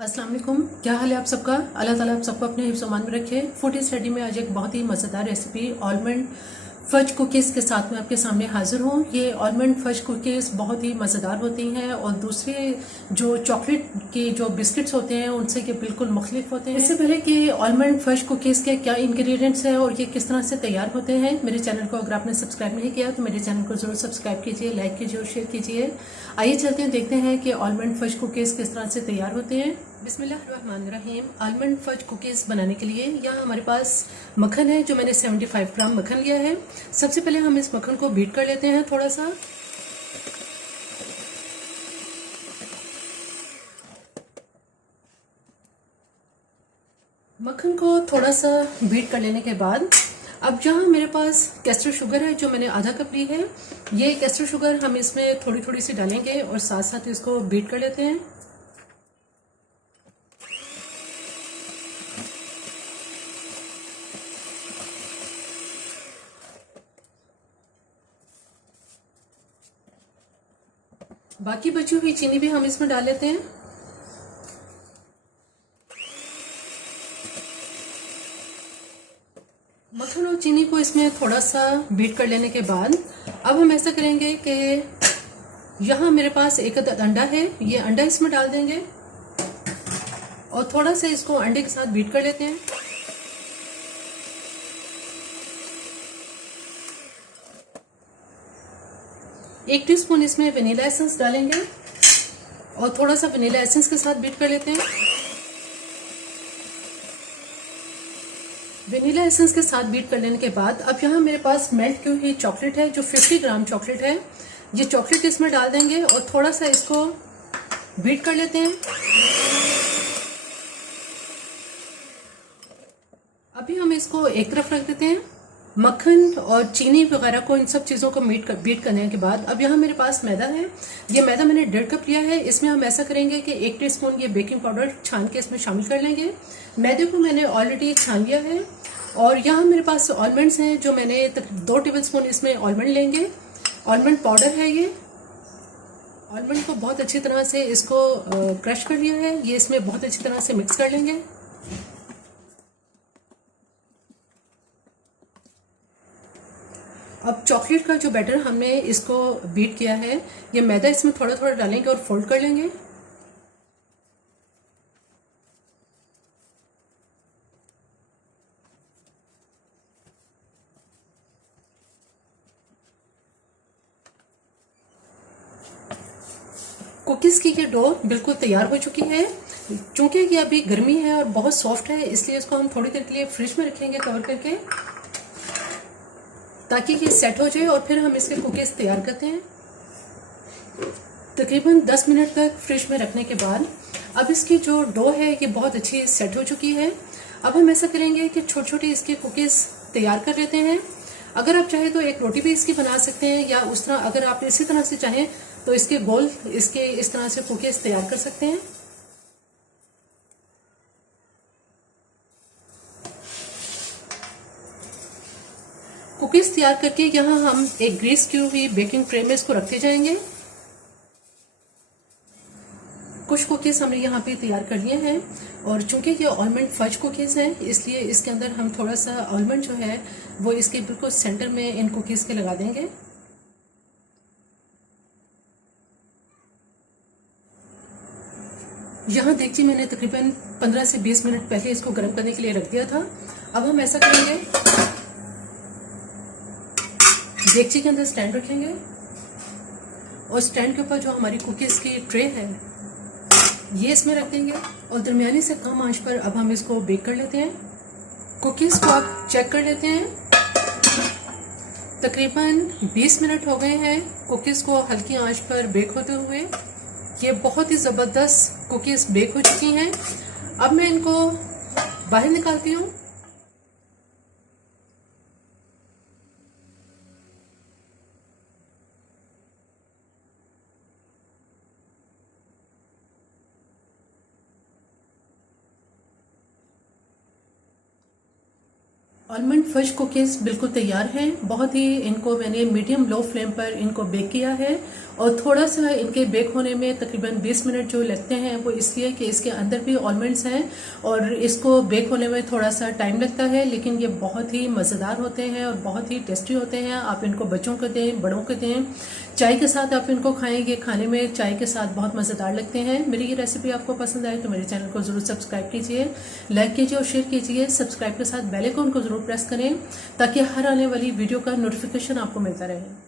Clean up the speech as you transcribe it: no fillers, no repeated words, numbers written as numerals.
अस्सलाम वालेकुम। क्या हाल है आप सबका? अल्लाह ताला आप सबको अपने हिफ्ज़ अमान में रखे। फूड स्टडी में आज एक बहुत ही मज़ेदार रेसिपी आलमंड फज कुकीज़ के साथ में आपके सामने हाजिर हूँ। ये आलमंड फज कुकीज़ बहुत ही मज़ेदार होती हैं और दूसरे जो चॉकलेट के जो बिस्किट्स होते हैं उनसे ये बिल्कुल मुख्तलिफ होते हैं। इससे पहले कि आलमंड फज कुकीज़ के क्या इंग्रेडिएंट्स हैं और ये किस तरह से तैयार होते हैं, मेरे चैनल को अगर आपने सब्सक्राइब नहीं किया तो मेरे चैनल को ज़रूर सब्सक्राइब कीजिए, लाइक कीजिए और शेयर कीजिए। आइए चलते हैं, देखते हैं कि आलमंड फज कुकीज़ किस तरह से तैयार होते हैं। बिस्मिल्लाहिर्रहमानिर्रहीम। आलमंड फज कुकीज़ बनाने के लिए यहाँ हमारे पास मक्खन है, जो मैंने 75 ग्राम मक्खन लिया है। सबसे पहले हम इस मक्खन को बीट कर लेते हैं थोड़ा सा। मक्खन को थोड़ा सा बीट कर लेने के बाद अब जहाँ मेरे पास कैस्टर शुगर है, जो मैंने आधा कप ली है, ये कैस्टर शुगर हम इसमें थोड़ी थोड़ी सी डालेंगे और साथ साथ इसको बीट कर लेते हैं। बाकी बची हुई चीनी भी हम इसमें डाल लेते हैं। मक्खन और चीनी को इसमें थोड़ा सा बीट कर लेने के बाद अब हम ऐसा करेंगे कि यहाँ मेरे पास एक अंडा है, ये अंडा इसमें डाल देंगे और थोड़ा सा इसको अंडे के साथ बीट कर लेते हैं। एक टीस्पून इसमें वनीला एसेंस डालेंगे और थोड़ा सा वनीला एसेंस के साथ बीट कर लेते हैं। वनीला एसेंस के साथ बीट कर लेने के बाद अब यहाँ मेरे पास मेल्ट की हुई चॉकलेट है, जो 50 ग्राम चॉकलेट है, ये चॉकलेट इसमें डाल देंगे और थोड़ा सा इसको बीट कर लेते हैं। अभी हम इसको एक तरफ रख देते हैं। मक्खन और चीनी वगैरह को, इन सब चीज़ों को बीट करने के बाद अब यहाँ मेरे पास मैदा है। ये मैदा मैंने 1.5 कप लिया है। इसमें हम ऐसा करेंगे कि 1 टीस्पून ये बेकिंग पाउडर छान के इसमें शामिल कर लेंगे। मैदे को मैंने ऑलरेडी छान लिया है और यहाँ मेरे पास आलमंड्स हैं, जो मैंने 2 टेबल स्पून इसमें आलमंड लेंगे। आलमंड पाउडर है ये। आलमंड को बहुत अच्छी तरह से इसको क्रश कर लिया है, ये इसमें बहुत अच्छी तरह से मिक्स कर लेंगे। अब चॉकलेट का जो बैटर हमने इसको बीट किया है, ये मैदा इसमें थोड़ा थोड़ा डालेंगे और फोल्ड कर लेंगे। कुकीज़ की ये डो बिल्कुल तैयार हो चुकी है। चूंकि ये अभी गर्मी है और बहुत सॉफ्ट है, इसलिए इसको हम थोड़ी देर के लिए फ्रिज में रखेंगे कवर करके, ताकि ये सेट हो जाए और फिर हम इसके कुकीज़ तैयार करते हैं। तकरीबन 10 मिनट तक फ्रिज में रखने के बाद अब इसकी जो डो है ये बहुत अच्छी सेट हो चुकी है। अब हम ऐसा करेंगे कि छोटे छोटे इसके कुकीज़ तैयार कर लेते हैं। अगर आप चाहें तो एक रोटी भी इसकी बना सकते हैं, या उस तरह अगर आप इसी तरह से चाहें तो इसके गोल इसके इस तरह से कुकीज़ तैयार कर सकते हैं। कुकीज़ तैयार करके यहाँ हम एक ग्रीस की हुई बेकिंग ट्रे में इसको रखते जाएंगे। कुछ कुकीज़ हमने यहाँ पे तैयार कर लिए हैं और चूंकि ये आलमंड फज कुकीज़ हैं, इसलिए इसके अंदर हम थोड़ा सा आलमंड जो है वो इसके बिल्कुल सेंटर में इन कुकीज़ के लगा देंगे। यहाँ देखिए, मैंने तकरीबन 15 से 20 मिनट पहले इसको गर्म करने के लिए रख दिया था। अब हम ऐसा करेंगे, देगची के अंदर स्टैंड रखेंगे और स्टैंड के ऊपर जो हमारी कुकीज़ की ट्रे है ये इसमें रख देंगे और दरमियानी से कम आंच पर अब हम इसको बेक कर लेते हैं। कुकीज़ को आप चेक कर लेते हैं। तकरीबन 20 मिनट हो गए हैं कुकीज़ को हल्की आंच पर बेक होते हुए। ये बहुत ही ज़बरदस्त कुकीज़ बेक हो चुकी हैं। अब मैं इनको बाहर निकालती हूँ। आलमंड फज कुकीज़ बिल्कुल तैयार हैं। बहुत ही इनको मैंने मीडियम लो फ्लेम पर इनको बेक किया है और थोड़ा सा इनके बेक होने में तकरीबन 20 मिनट जो लगते हैं वो इसलिए कि इसके अंदर भी आलमंड्स हैं और इसको बेक होने में थोड़ा सा टाइम लगता है, लेकिन ये बहुत ही मज़ेदार होते हैं और बहुत ही टेस्टी होते हैं। आप इनको बच्चों को दें, बड़ों को दें, चाय के साथ आप इनको खाएंगे, खाने में चाय के साथ बहुत मज़ेदार लगते हैं। मेरी ये रेसिपी आपको पसंद आए तो मेरे चैनल को ज़रूर सब्सक्राइब कीजिए, लाइक कीजिए और शेयर कीजिए। सब्सक्राइब के साथ बेल आइकन को ज़रूर प्रेस करें ताकि हर आने वाली वीडियो का नोटिफिकेशन आपको मिलता रहे।